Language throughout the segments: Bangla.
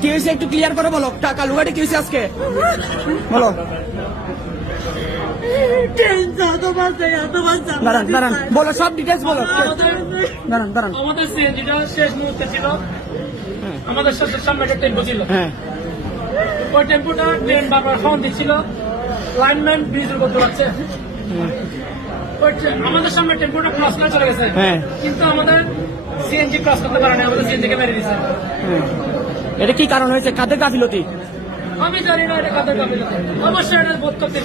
কি হয়েছে একটু ক্লিয়ার করে বলো, কালুঘাটে কি হয়েছে আজকে বলো। দাঁড়ান দাঁড়ান বলো, সব ডিটেলস বলো। দাঁড়ান দাঁড়ান। আমাদের সিএনজিটা শেষ মুহূর্তে ছিল, আমাদের সামনে একটা টেম্পো ছিল, হ্যাঁ ওই টেম্পোটা ট্রেন বারবার ফোন দিচ্ছিল, লাইনম্যান ব্রিজের উপর দৌড়াচ্ছে। আমাদের সামনে টেম্পোটা ক্রস করে চলে গেছে, হ্যাঁ কিন্তু আমাদের সিএনজি ক্রস করতে পারে না, আমাদের সিএনজিকে মেরে দিচ্ছে। এটা কি কারণ হয়েছে, কাদের গাফিলতি? আমি জানি না এটা কাদের গাফিলতি, অবশ্যই এটা বোধ করতে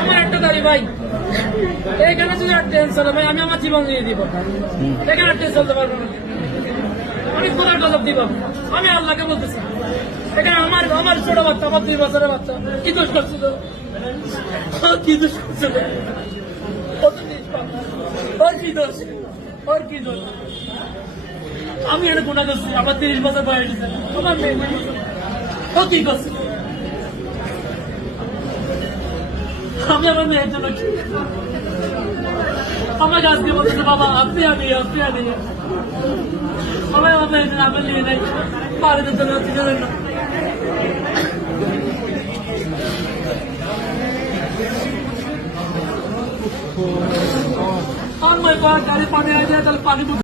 আমার একটা দাঁড়ি ভাই, এখানে যদি আর ট্রেন চলে ভাই আমি আমার জীবন দিয়ে দিব, এখানে ট্রেন চলতে পারবো না, আমি কোথায় গজব দিব, আমি আল্লাহকে বলতেছি। এখানে আমার ছোট বাচ্চা, আমার 2 বছরের বাচ্চা কি দোষ করছিল, কি দোষ করছিল, ওর কি দোষ, ওর কি দোষ? আমি এটা গুণা করছি, আমার 30 বছর বয়স হয়েছে, আমার মেয়ে ও কি করছে? আমি আমার মেয়ের জন্য আমাকে আজকে বলতেছে বাবা আপনি আনি আমার মেয়ের আমি নিয়ে নেই বাড়িতে চলে যাচ্ছি না। আর গাড়ি পানি আগে তাহলে পানি